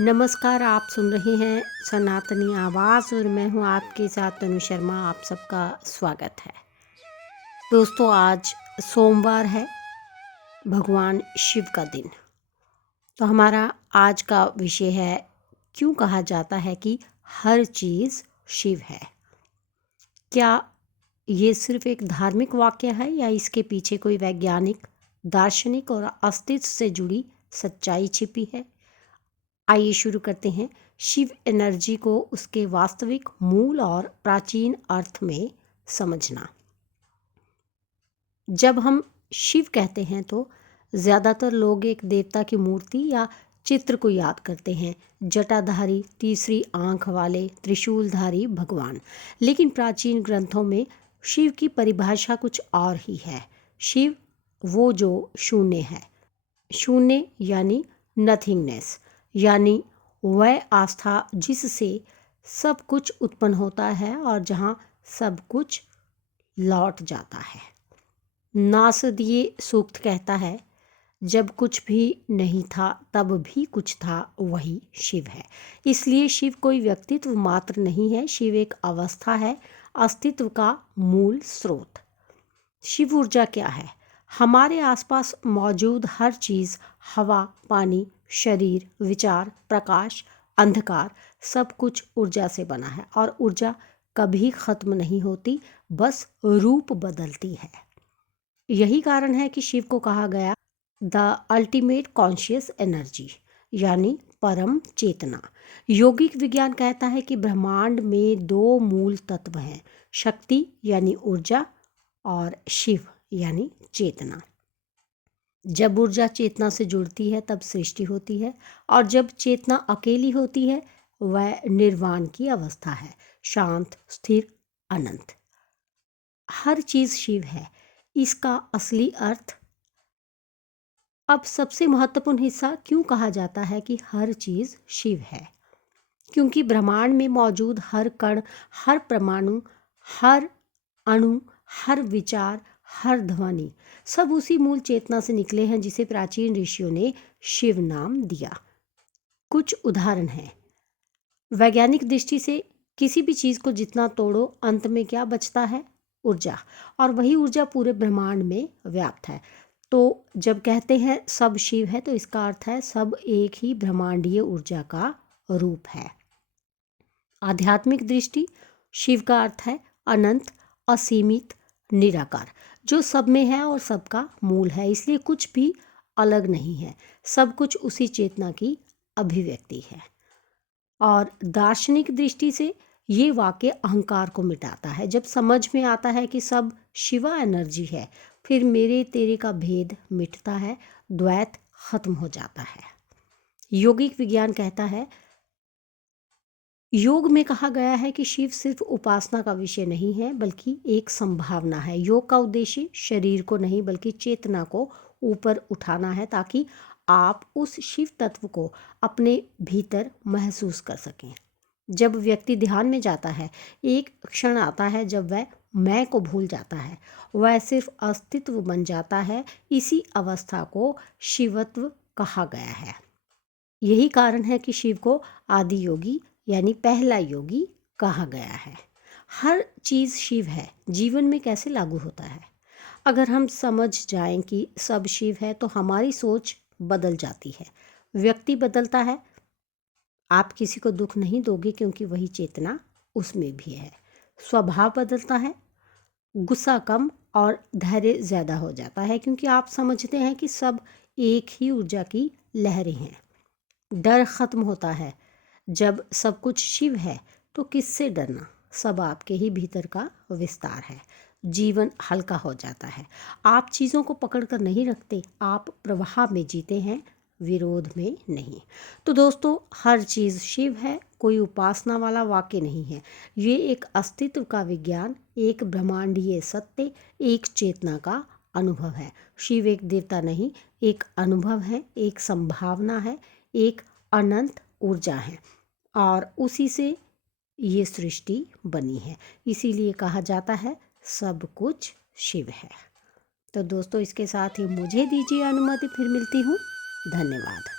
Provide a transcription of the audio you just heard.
नमस्कार, आप सुन रहे हैं सनातनी आवाज़ और मैं हूं आपके साथ तनु शर्मा। आप सबका स्वागत है। दोस्तों, आज सोमवार है, भगवान शिव का दिन। तो हमारा आज का विषय है, क्यों कहा जाता है कि हर चीज़ शिव है। क्या ये सिर्फ एक धार्मिक वाक्य है या इसके पीछे कोई वैज्ञानिक, दार्शनिक और अस्तित्व से जुड़ी सच्चाई छिपी है? आइए शुरू करते हैं। शिव एनर्जी को उसके वास्तविक मूल और प्राचीन अर्थ में समझना। जब हम शिव कहते हैं तो ज़्यादातर लोग एक देवता की मूर्ति या चित्र को याद करते हैं, जटाधारी, तीसरी आंख वाले त्रिशूलधारी भगवान। लेकिन प्राचीन ग्रंथों में शिव की परिभाषा कुछ और ही है। शिव वो जो शून्य है, शून्य यानी नथिंगनेस, यानी वह आस्था जिससे सब कुछ उत्पन्न होता है और जहाँ सब कुछ लौट जाता है। नासदीय सूक्त कहता है, जब कुछ भी नहीं था तब भी कुछ था, वही शिव है। इसलिए शिव कोई व्यक्तित्व मात्र नहीं है, शिव एक अवस्था है, अस्तित्व का मूल स्रोत। शिव ऊर्जा क्या है? हमारे आसपास मौजूद हर चीज़, हवा, पानी, शरीर, विचार, प्रकाश, अंधकार, सब कुछ ऊर्जा से बना है और ऊर्जा कभी ख़त्म नहीं होती, बस रूप बदलती है। यही कारण है कि शिव को कहा गया द अल्टीमेट कॉन्शियस एनर्जी, यानी परम चेतना। यौगिक विज्ञान कहता है कि ब्रह्मांड में दो मूल तत्व हैं, शक्ति यानी ऊर्जा और शिव यानी चेतना। जब ऊर्जा चेतना से जुड़ती है तब सृष्टि होती है, और जब चेतना अकेली होती है वह निर्वाण की अवस्था है, शांत, स्थिर, अनंत। हर चीज़ शिव है, इसका असली अर्थ। अब सबसे महत्वपूर्ण हिस्सा, क्यों कहा जाता है कि हर चीज़ शिव है? क्योंकि ब्रह्मांड में मौजूद हर कण, हर परमाणु, हर अणु, हर विचार, हर ध्वनि, सब उसी मूल चेतना से निकले हैं जिसे प्राचीन ऋषियों ने शिव नाम दिया। कुछ उदाहरण हैं। वैज्ञानिक दृष्टि से किसी भी चीज़ को जितना तोड़ो, अंत में क्या बचता है? ऊर्जा। और वही ऊर्जा पूरे ब्रह्मांड में व्याप्त है। तो जब कहते हैं सब शिव है, तो इसका अर्थ है सब एक ही ब्रह्मांडीय ऊर्जा का रूप है। आध्यात्मिक दृष्टि, शिव का अर्थ है अनंत, असीमित, निराकार, जो सब में है और सबका मूल है, इसलिए कुछ भी अलग नहीं है, सब कुछ उसी चेतना की अभिव्यक्ति है। और दार्शनिक दृष्टि से ये वाक्य अहंकार को मिटाता है। जब समझ में आता है कि सब शिवा एनर्जी है, फिर मेरे तेरे का भेद मिटता है, द्वैत खत्म हो जाता है। यौगिक विज्ञान कहता है, योग में कहा गया है कि शिव सिर्फ उपासना का विषय नहीं है, बल्कि एक संभावना है। योग का उद्देश्य शरीर को नहीं बल्कि चेतना को ऊपर उठाना है, ताकि आप उस शिव तत्व को अपने भीतर महसूस कर सकें। जब व्यक्ति ध्यान में जाता है, एक क्षण आता है जब वह मैं को भूल जाता है, वह सिर्फ अस्तित्व बन जाता है। इसी अवस्था को शिवत्व कहा गया है। यही कारण है कि शिव को आदि योगी यानी पहला योगी कहा गया है। हर चीज़ शिव है, जीवन में कैसे लागू होता है? अगर हम समझ जाएं कि सब शिव है तो हमारी सोच बदल जाती है। व्यक्ति बदलता है, आप किसी को दुख नहीं दोगे क्योंकि वही चेतना उसमें भी है। स्वभाव बदलता है, गुस्सा कम और धैर्य ज़्यादा हो जाता है, क्योंकि आप समझते हैं कि सब एक ही ऊर्जा की लहरें हैं। डर खत्म होता है, जब सब कुछ शिव है तो किससे डरना, सब आपके ही भीतर का विस्तार है। जीवन हल्का हो जाता है, आप चीज़ों को पकड़ कर नहीं रखते, आप प्रवाह में जीते हैं, विरोध में नहीं। तो दोस्तों, हर चीज़ शिव है, कोई उपासना वाला वाक्य नहीं है। ये एक अस्तित्व का विज्ञान, एक ब्रह्मांडीय सत्य, एक चेतना का अनुभव है। शिव एक देवता नहीं, एक अनुभव है, एक संभावना है, एक अनंत ऊर्जा है, और उसी से ये सृष्टि बनी है। इसीलिए कहा जाता है सब कुछ शिव है। तो दोस्तों, इसके साथ ही मुझे दीजिए अनुमति, फिर मिलती हूँ। धन्यवाद।